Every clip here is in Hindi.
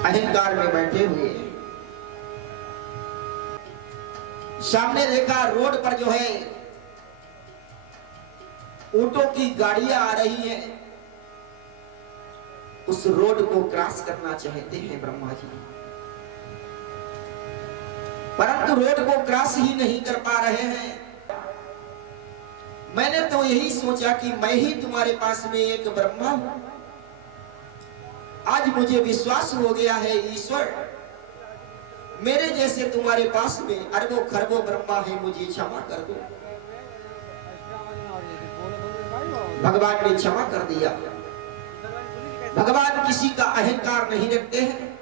अहंकार में बैठे हुए। सामने देखा रोड पर जो है ऊंटों की गाड़ियां आ रही हैं। उस रोड को क्रॉस करना चाहते हैं ब्रह्मा जी, परंतु रोड को क्रॉस ही नहीं कर पा रहे हैं। मैंने तो यही सोचा कि मैं ही तुम्हारे पास में एक ब्रह्मा हूं। आज मुझे विश्वास हो गया है ईश्वर, मेरे जैसे तुम्हारे पास में अरबों खरबों ब्रह्मा है, मुझे क्षमा कर दो। भगवान ने क्षमा कर दिया। भगवान किसी का अहंकार नहीं रखते हैं।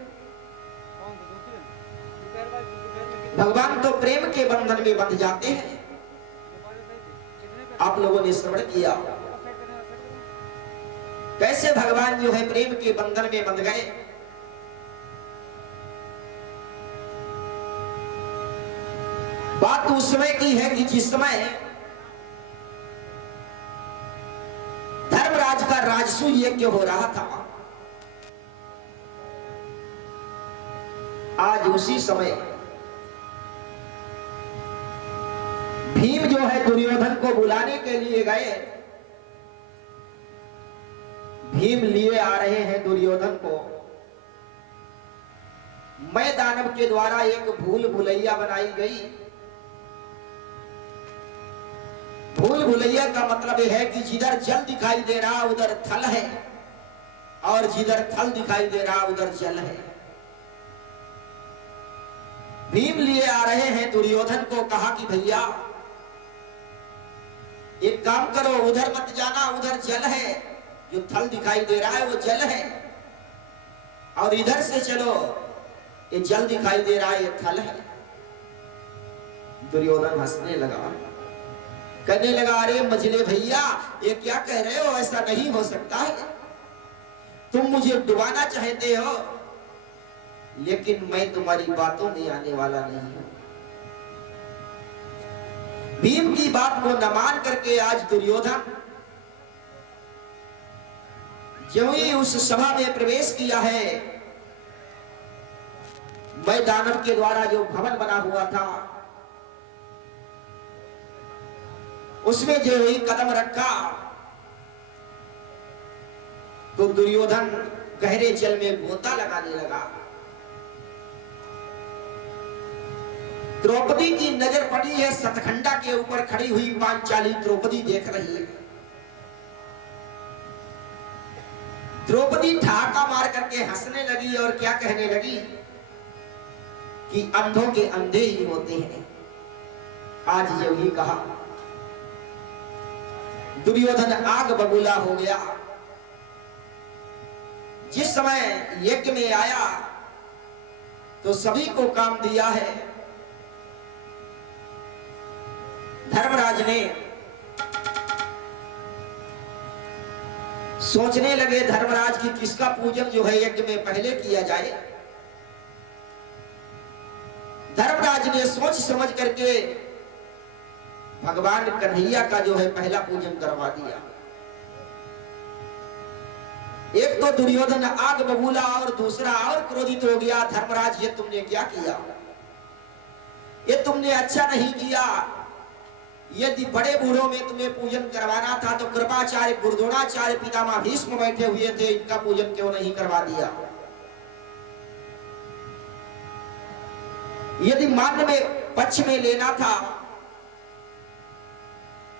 भगवान तो प्रेम के बंधन में बंध जाते हैं। आप लोगों ने श्रवण किया कैसे भगवान जो है प्रेम के बंधन में बंध गए। बात उस समय की है कि जिस समय धर्मराज का राजसूय यज्ञ हो रहा था। आज उसी समय भीम जो है दुर्योधन को बुलाने के लिए गए। भीम लिए आ रहे हैं दुर्योधन को। मैं दानव के द्वारा एक भूल भुलैया बनाई गई। भूल भुलैया का मतलब यह है कि जिधर जल दिखाई दे रहा उधर थल है, और जिधर थल दिखाई दे रहा उधर जल है। भीम लिए आ रहे हैं दुर्योधन को। कहा कि भैया एक काम करो, उधर मत जाना, उधर जल है। जो थल दिखाई दे रहा है वो जल है, और इधर से चलो, ये जल दिखाई दे रहा है ये थल है। दुर्योधन हंसने लगा, कहने लगा अरे मझले भैया ये क्या कह रहे हो, ऐसा नहीं हो सकता है। तुम मुझे डुबाना चाहते हो, लेकिन मैं तुम्हारी बातों में आने वाला नहीं हूं। भीम की बात को न मान करके आज दुर्योधन जो ही उस सभा में प्रवेश किया है, मैं दानव के द्वारा जो भवन बना हुआ था उसमें जो ही कदम रखा तो दुर्योधन गहरे जल में गोता लगाने लगा। द्रौपदी की नजर पड़ी है सतखंडा के ऊपर खड़ी हुई पांचाली द्रौपदी देख रही है। द्रौपदी ठहाका मार करके हंसने लगी और क्या कहने लगी कि अंधों के अंधे ही होते हैं। आज जो ही कहा दुर्योधन आग बबूला हो गया। जिस समय यज्ञ में आया तो सभी को काम दिया है। धर्मराज ने सोचने लगे धर्मराज की किसका पूजन जो है यज्ञ में पहले किया जाए। धर्मराज ने सोच समझ करके भगवान कन्हैया का जो है पहला पूजन करवा दिया। एक तो दुर्योधन आग बबूला और दूसरा और क्रोधित हो गया, धर्मराज ये तुमने क्या किया, ये तुमने अच्छा नहीं किया। यदि बड़े बूढ़ों में तुम्हें पूजन करवाना था तो कृपाचार्य गुरुद्रोणाचार्य पितामह भीष्म बैठे हुए थे, इनका पूजन क्यों नहीं करवा दिया। यदि मान्य में पक्ष में लेना था,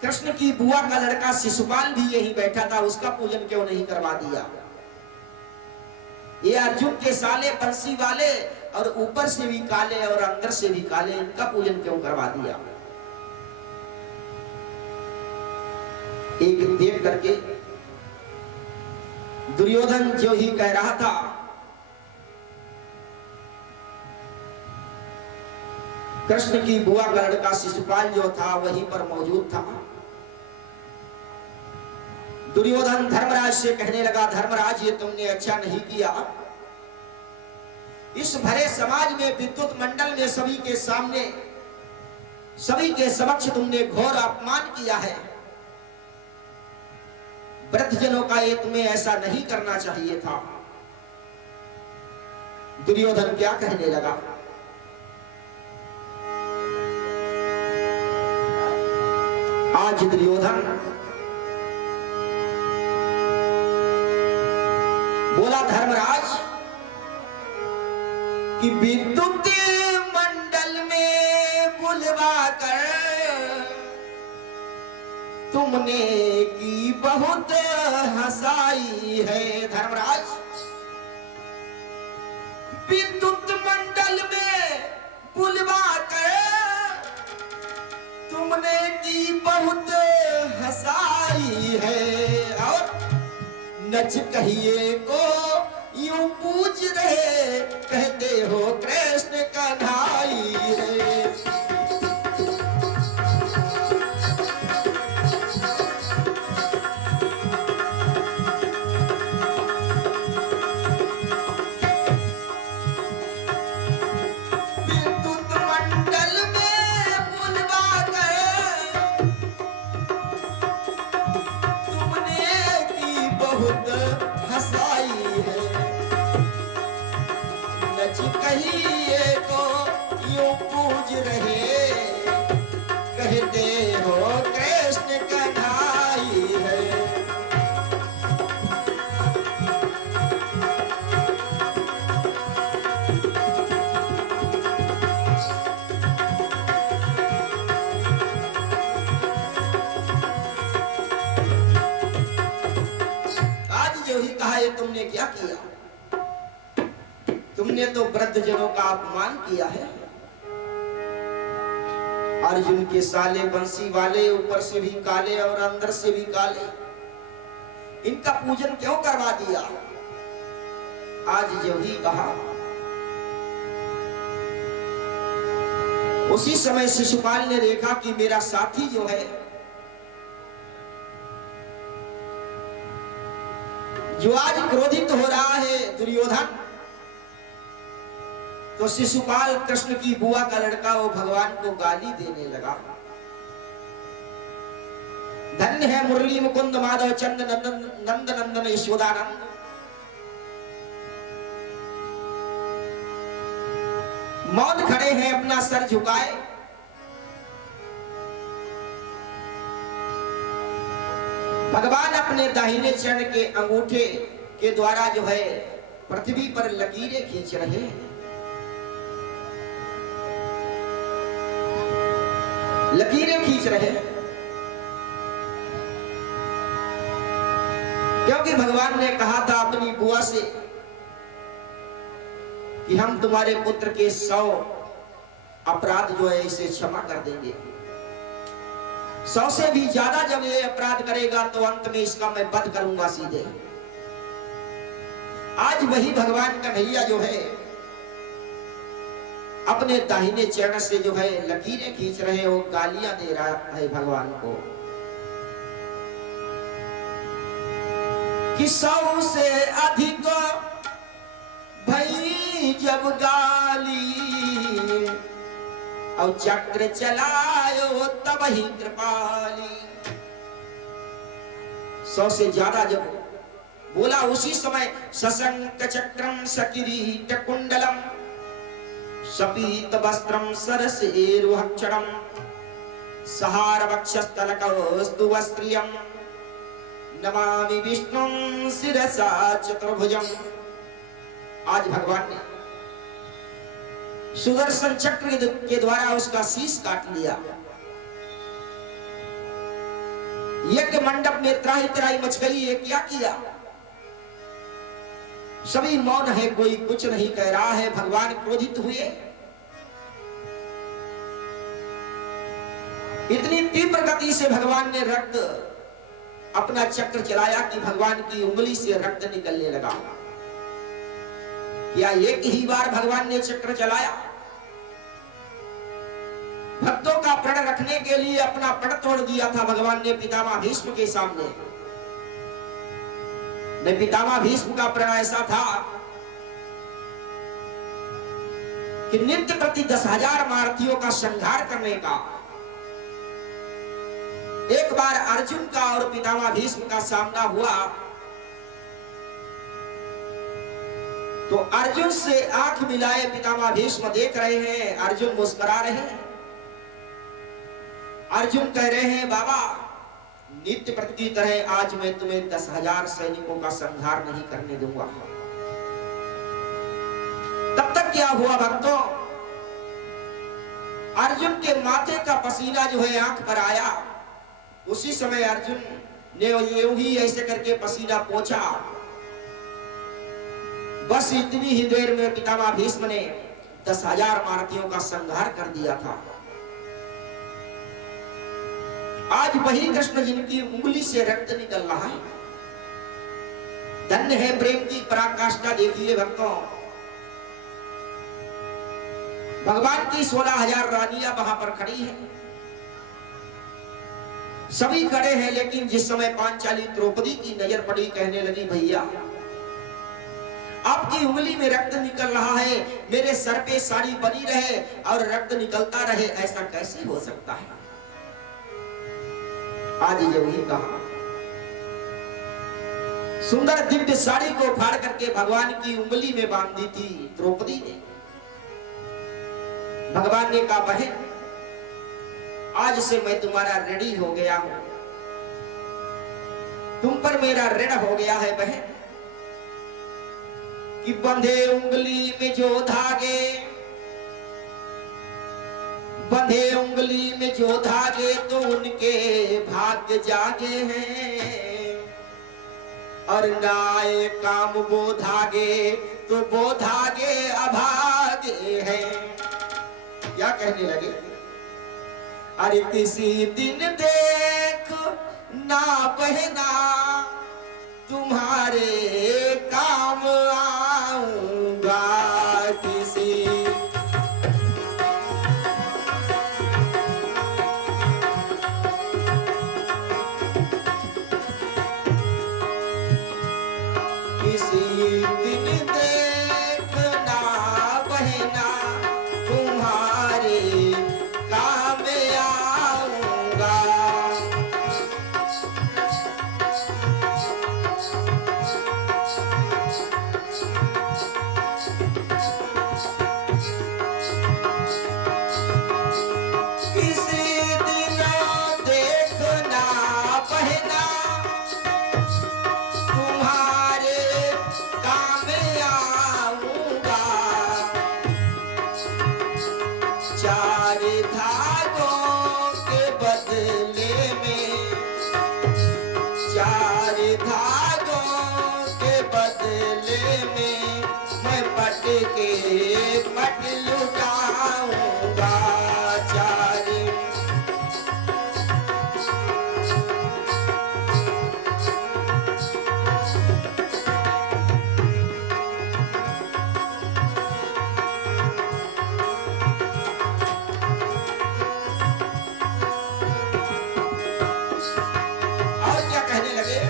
कृष्ण की बुआ का लड़का शिशुपाल भी यही बैठा था, उसका पूजन क्यों नहीं करवा दिया। ये अर्जुन के साले बंसी वाले और ऊपर से भी काले और अंदर से भी काले, इनका पूजन क्यों करवा दिया। एक देख करके दुर्योधन जो ही कह रहा था कृष्ण की बुआ का लड़का शिशुपाल जो था वहीं पर मौजूद था। दुर्योधन धर्मराज से कहने लगा धर्मराज ये तुमने अच्छा नहीं किया। इस भरे समाज में विद्युत मंडल में सभी के सामने सभी के समक्ष तुमने घोर अपमान किया है। वृद्धजनों का ये तुम्हें ऐसा नहीं करना चाहिए था। दुर्योधन क्या कहने लगा? आज दुर्योधन बोला, धर्मराज कि विद्युत मंडल में बुलवा कर तुमने की बहुत हंसाई है। धर्मराज, विद्युत मंडल में बुलवा कर तुमने की बहुत हंसाई है, और नच कहिए को यूं पूछ रहे, कहते हो कृष्ण कन्हाई है। कहिए को यूं पूज रहे, कहते हो कृष्ण कन्हाई है। आज जो ही कहा, ये तुमने क्या किया? तुमने तो वृद्धजनों का अपमान किया है। अर्जुन के साले बंसी वाले, ऊपर से भी काले और अंदर से भी काले, इनका पूजन क्यों करवा दिया? आज जो ही कहा, उसी समय शिशुपाल ने देखा कि मेरा साथी जो है, जो आज क्रोधित हो रहा है, दुर्योधन, तो शिशुपाल कृष्ण की बुआ का लड़का वो भगवान को गाली देने लगा। धन्य है मुरली मुकुंद माधव चंद नंद नंदन यशोदानंद। मौन खड़े हैं, अपना सर झुकाए। भगवान अपने दाहिने चरण के अंगूठे के द्वारा जो है पृथ्वी पर लकीरें खींच रहे हैं। लकीरें खींच रहे हैं, क्योंकि भगवान ने कहा था अपनी बुआ से कि हम तुम्हारे पुत्र के 100 अपराध जो है इसे क्षमा कर देंगे। 100 से भी ज्यादा जब ये अपराध करेगा तो अंत में इसका मैं वध करूंगा सीधे। आज वही भगवान कन्हैया जो है अपने दाहिने चरण से जो है लकीरें खींच रहे हैं, वो गालियां दे रहा है भगवान को कि 100 से अधिक भई जब गाली, और चक्र चलायो तब ही कृपाली। 100 से ज्यादा जब बोला, उसी समय सशंक चक्रम सकिरीट कुंडलम शपीत वस्त्रम सरसेरुहक्षरम सहार वक्षस्थलकस्तु वस्त्रियम नमामि विष्णुं शिरसा चतुर्भुजम। आज भगवान ने सुदर्शन चक्र के द्वारा उसका शीश काट लिया। यज्ञ मंडप में त्राही त्राही मच गई। ये क्या किया? सभी मौन है, कोई कुछ नहीं कह रहा है। भगवान क्रोधित हुए। इतनी तीव्र गति से भगवान ने रक्त अपना चक्र चलाया कि भगवान की उंगली से रक्त निकलने लगा। क्या एक ही बार भगवान ने चक्र चलाया? भक्तों का प्रण रखने के लिए अपना प्रण तोड़ दिया था भगवान ने पितामह भीष्म के सामने। पितामह भीष्म का प्रण ऐसा था कि नित्य प्रति 10,000 मार्तियों का संहार करने का। एक बार अर्जुन का और पितामह भीष्म का सामना हुआ तो अर्जुन से आंख मिलाए पितामह भीष्म देख रहे हैं, अर्जुन मुस्कुरा रहे हैं। अर्जुन कह रहे हैं बाबा नित्य प्रति की तरह आज मैं तुम्हें 10,000 सैनिकों का संहार नहीं करने दूंगा। तब तक क्या हुआ भक्तों, अर्जुन के माथे का पसीना जो है आंख पर आया। उसी समय अर्जुन ने यूं ही ऐसे करके पसीना पोंछा। बस इतनी ही देर में पितामह भीष्म ने 10,000 महारथियों का संहार कर दिया था। आज वही कृष्ण जिनकी उंगली से रक्त निकल रहा है। धन्य है प्रेम की पराकाष्ठा। देखिए भक्तों, भगवान की 16,000 रानियां वहां पर खड़ी हैं, सभी खड़े हैं, लेकिन जिस समय पांचाली द्रौपदी की नजर पड़ी, कहने लगी भैया आपकी उंगली में रक्त निकल रहा है, मेरे सर पे साड़ी बनी रहे और रक्त निकलता रहे, ऐसा कैसे हो सकता है। आज यही कहा, सुंदर दिव्य साड़ी को फाड़ करके भगवान की उंगली में बांध दी थी द्रौपदी ने। भगवान ने कहा बहन आज से मैं तुम्हारा ऋणी हो गया हूं, तुम पर मेरा ऋण हो गया है बहन, कि बंधे उंगली में जो धागे, बंधे उंगली में जो धागे तो उनके भाग्य जागे हैं, और नाए काम वो धागे तो वो धागे अभागे हैं। क्या कहने लगे, अरे किसी दिन देख ना बहना तुम्हारे काम आऊंगा, किसी दिन देखना बहना तुम्हारे काम आऊंगा। पट लुटाऊंगा चारे। और क्या कहने लगे,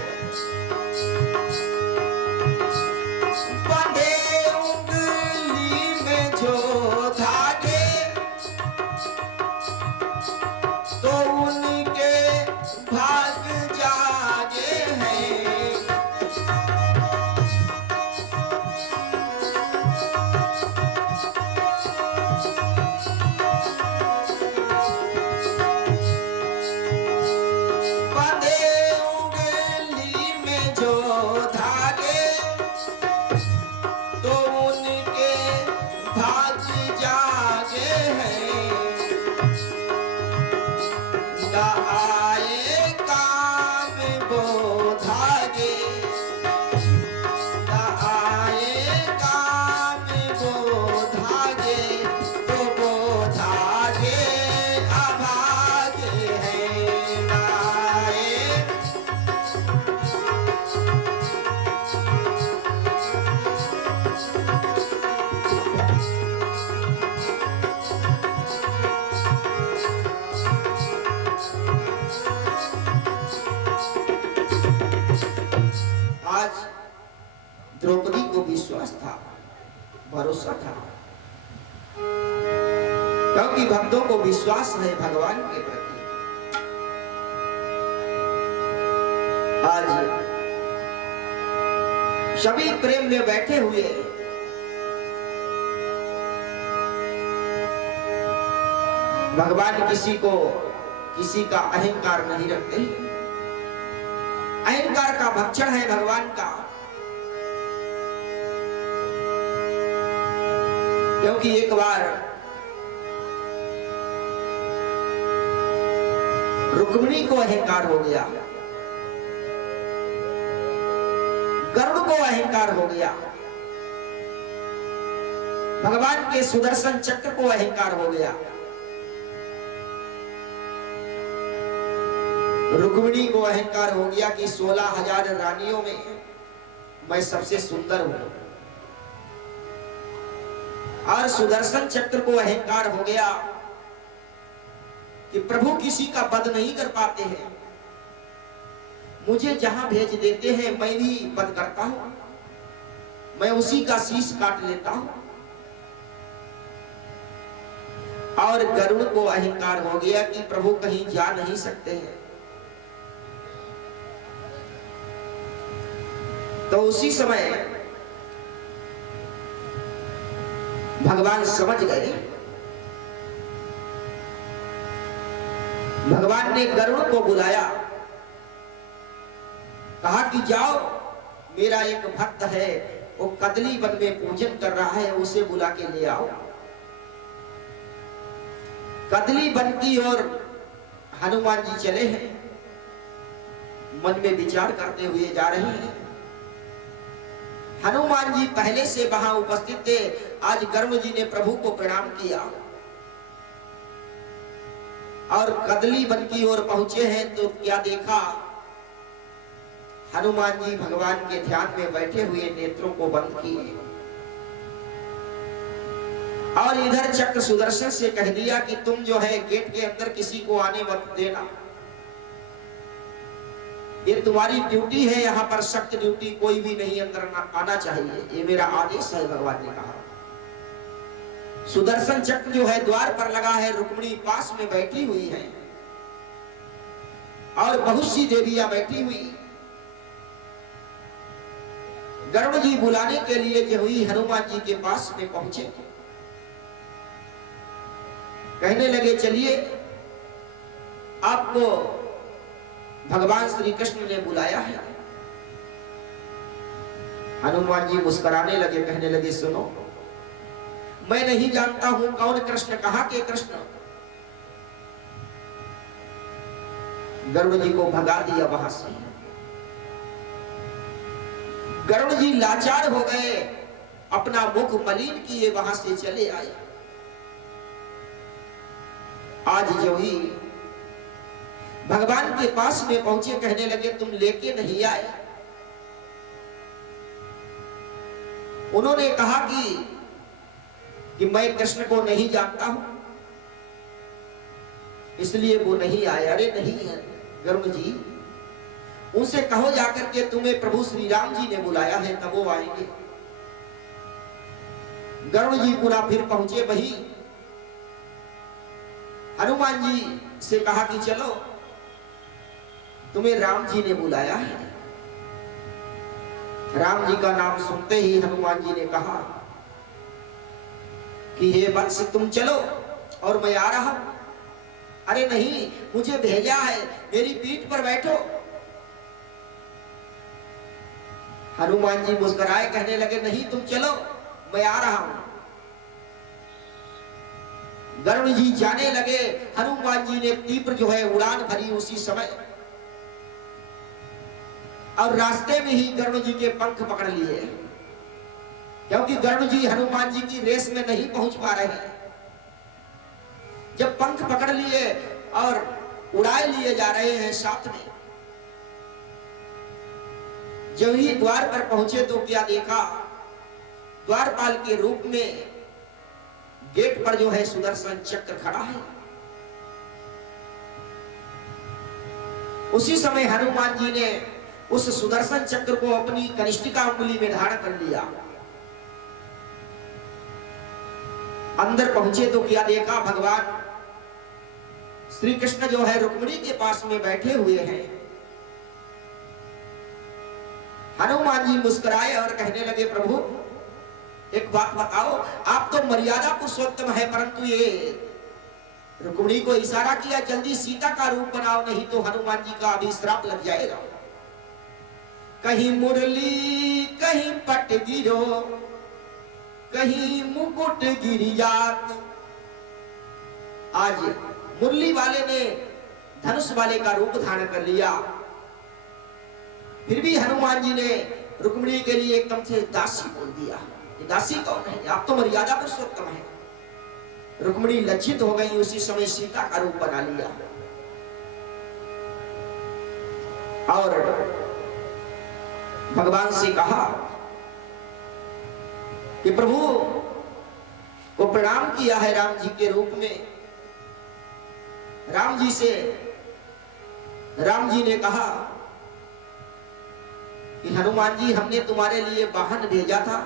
द्रौपदी को विश्वास था, भरोसा था, क्योंकि भक्तों को विश्वास है भगवान के प्रति। आज सभी प्रेम में बैठे हुए भगवान किसी का अहंकार नहीं रखते। अहंकार का भक्षण है भगवान का, क्योंकि एक बार रुक्मिणी को अहंकार हो गया, गरुड़ को अहंकार हो गया, भगवान के सुदर्शन चक्र को अहंकार हो गया। रुक्मिणी को अहंकार हो गया कि 16,000 रानियों में मैं सबसे सुंदर हूं, और सुदर्शन चक्र को अहंकार हो गया कि प्रभु किसी का वध नहीं कर पाते हैं, मुझे जहां भेज देते हैं मैं भी वध करता हूं, मैं उसी का शीश काट लेता हूं। और गरुड़ को अहंकार हो गया कि प्रभु कहीं जा नहीं सकते हैं। तो उसी समय भगवान समझ गए, भगवान ने गरुड़ को बुलाया, कहा कि जाओ, मेरा एक भक्त है वो कदली वन में पूजन कर रहा है, उसे बुला के ले आओ। कदली वन की ओर हनुमान जी चले हैं, मन में विचार करते हुए जा रहे हैं। हनुमान जी पहले से वहां उपस्थित थे, आज गरुड़ जी ने प्रभु को प्रणाम किया और कदली वन की ओर पहुंचे हैं तो क्या देखा, हनुमान जी भगवान के ध्यान में बैठे हुए नेत्रों को बंद किए और इधर चक्र सुदर्शन से कह दिया कि तुम जो है गेट के अंदर किसी को आने मत देना, ये तुम्हारी ड्यूटी है, यहाँ पर सख्त ड्यूटी, कोई भी नहीं अंदर आना चाहिए, ये मेरा आदेश है, भगवान ने कहा। सुदर्शन चक्र जो है द्वार पर लगा है, रुक्मिणी पास में बैठी हुई है और बहुत सी देवियां बैठी हुई। गरुड़ जी बुलाने के लिए जो हुई हनुमान जी के पास में पहुंचे, कहने लगे चलिए आपको भगवान श्री कृष्ण ने बुलाया है। हनुमान जी मुस्कुराने लगे, कहने लगे सुनो, मैं नहीं जानता हूं कौन कृष्ण, कहा के कृष्ण। गरुड़ जी को भगा दिया वहां से। गरुड़ जी लाचार हो गए, अपना मुख मलिन किए वहां से चले आए। आज जो ही भगवान के पास में पहुंचे, कहने लगे तुम लेके नहीं आए। उन्होंने कहा कि मैं कृष्ण को नहीं जानता हूं, इसलिए वो नहीं आए। अरे नहीं है गरुड़ जी, उनसे कहो जाकर के तुम्हें प्रभु श्री राम जी ने बुलाया है, तब वो आएंगे। गरुड़ जी पुनः फिर पहुंचे वही, हनुमान जी से कहा कि चलो तुम्हें राम जी ने बुलाया है। राम जी का नाम सुनते ही हनुमान जी ने कहा कि हे वत्स तुम चलो और मैं आ रहा हूं। अरे नहीं, मुझे भेजा है, मेरी पीठ पर बैठो। हनुमान जी मुस्कुराए, कहने लगे नहीं तुम चलो, मैं आ रहा हूं। गरुड़ जी जाने लगे, हनुमान जी ने तीव्र जो है उड़ान भरी उसी समय, और रास्ते में ही गरुड़ जी के पंख पकड़ लिए, क्योंकि गरुड़ जी हनुमान जी की रेस में नहीं पहुंच पा रहे हैं। जब पंख पकड़ लिए और उड़ाए लिए जा रहे हैं साथ में, जब ही द्वार पर पहुंचे तो क्या देखा, द्वारपाल के रूप में गेट पर जो है सुदर्शन चक्र खड़ा है। उसी समय हनुमान जी ने उस सुदर्शन चक्र को अपनी कनिष्ठिका उंगली में धारण कर लिया। अंदर पहुंचे तो क्या देखा, भगवान श्री कृष्ण जो है रुक्मिणी के पास में बैठे हुए हैं। हनुमान जी मुस्कुराए और कहने लगे प्रभु एक बात बताओ, आप तो मर्यादा पुरुषोत्तम है, परंतु ये रुक्मिणी को इशारा किया, जल्दी सीता का रूप बनाओ, नहीं तो हनुमान जी का अभी श्राप लग जाएगा। कहीं मुरली कहीं पट गिरो, कहीं मुकुट गिर जात। आज मुरली वाले ने धनुष वाले का रूप धारण कर लिया, फिर भी हनुमान जी ने रुक्मिणी के लिए एकदम से दासी बोल दिया। ये दासी कौन है? आप तो मर्यादा पुरुषोत्तम है। रुक्मिणी लज्जित हो गई, उसी समय सीता का रूप बना लिया और भगवान से कहा कि प्रभु को प्रणाम किया है राम जी के रूप में। राम जी ने कहा कि हनुमान जी, हमने तुम्हारे लिए वाहन भेजा था,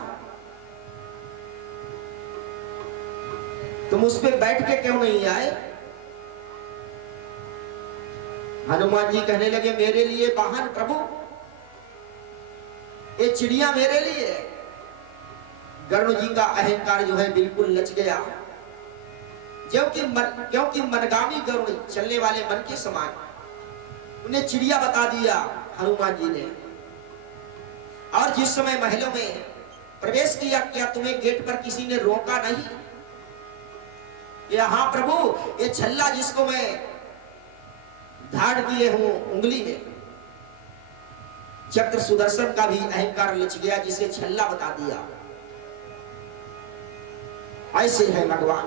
तुम उस पे बैठ के क्यों नहीं आए? हनुमान जी कहने लगे, मेरे लिए वाहन प्रभु, ये चिड़िया मेरे लिए। गरुड़ जी का अहंकार जो है बिल्कुल लच गया, क्योंकि मनगामी गरुड़ चलने वाले मन के समान, उन्हें चिड़िया बता दिया हनुमान जी ने। और जिस समय महलों में प्रवेश किया, क्या तुम्हें गेट पर किसी ने रोका नहीं? हाँ प्रभु, ये छल्ला जिसको मैं धारण किए हूं उंगली में, चक्र सुदर्शन का भी अहंकार लच गया, जिसे छल्ला बता दिया। ऐसे है भगवान।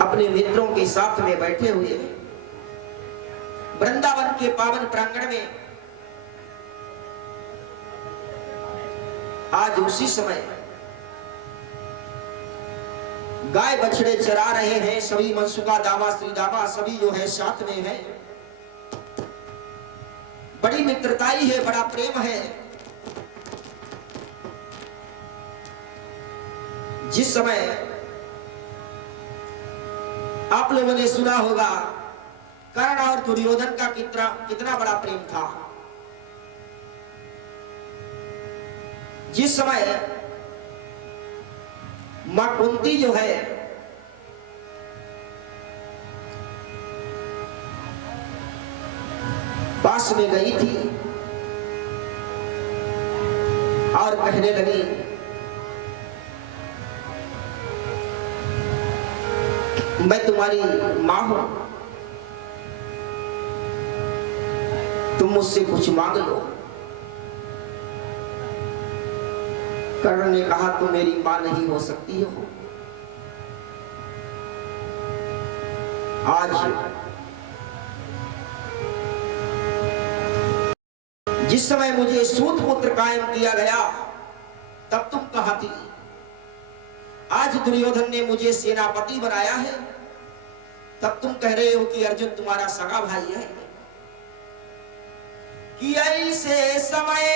अपने मित्रों के साथ में बैठे हुए वृंदावन के पावन प्रांगण में आज उसी समय गाय बछड़े चरा रहे हैं। सभी मनसुका दावा श्री दावा सभी जो है साथ में है। बड़ी मित्रताई है, बड़ा प्रेम है। जिस समय आप लोगों ने सुना होगा कर्ण और दुर्योधन का कितना बड़ा प्रेम था। जिस समय मां कुंती जो है पास में गई थी और कहने लगी, मैं तुम्हारी मां हूं, तुम मुझसे कुछ मांग लो। कर्ण ने कहा, तुम मेरी मां नहीं हो सकती हो। आज जिस समय मुझे सूत पुत्र कायम किया गया, तब तुम कहां थी? आज दुर्योधन ने मुझे सेनापति बनाया है, तब तुम कह रहे हो कि अर्जुन तुम्हारा सगा भाई है। कि ऐसे समय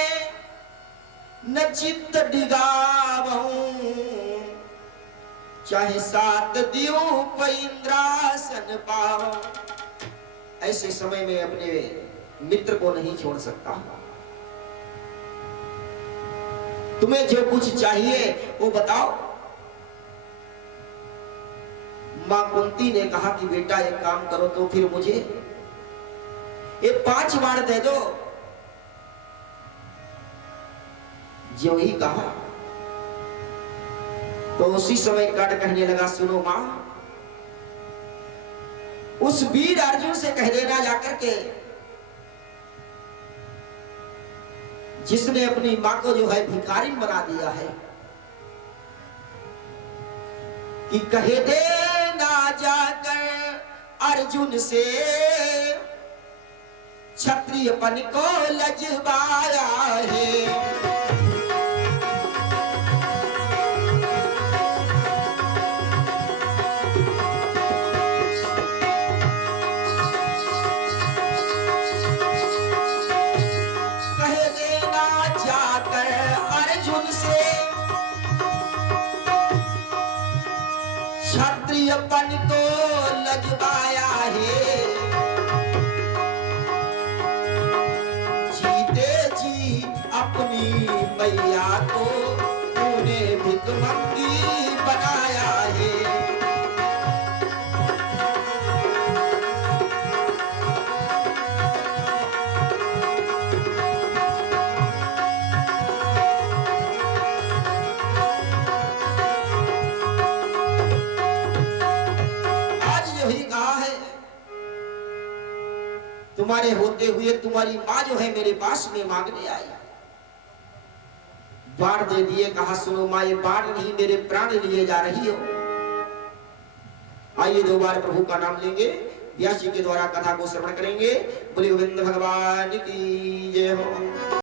न चित्त डिगावहूं, चाहे 7 द्वीप इंद्रासन पावूं। ऐसे समय में अपने मित्र को नहीं छोड़ सकता। तुम्हें जो कुछ चाहिए वो बताओ। मां कुंती ने कहा कि बेटा एक काम करो, तो फिर मुझे ये 5 बाण दे दो। जो ही कहा तो उसी समय कर्ण कहने लगा, सुनो मां, उस वीर अर्जुन से कह देना जाकर के, जिसने अपनी मां को जो है भिखारिन बना दिया है, कि कहे देना जाकर अर्जुन से, क्षत्रियपन को लजवाया है। क्षत्रियपन को लजवाया है, जीते जी अपनी मैया को इन्होंने भिखमंगी बनाया है। तुम्हारे होते हुए तुम्हारी माँ जो है मेरे पास में मांगने आई, बाढ़ दे दिए। कहा सुनो माँ, ये बाढ़ नहीं मेरे प्राण लिए जा रही हो। आइए 2 बार प्रभु का नाम लेंगे, व्यास जी के द्वारा कथा को श्रवण करेंगे। बोले गोविंद भगवान की जय हो।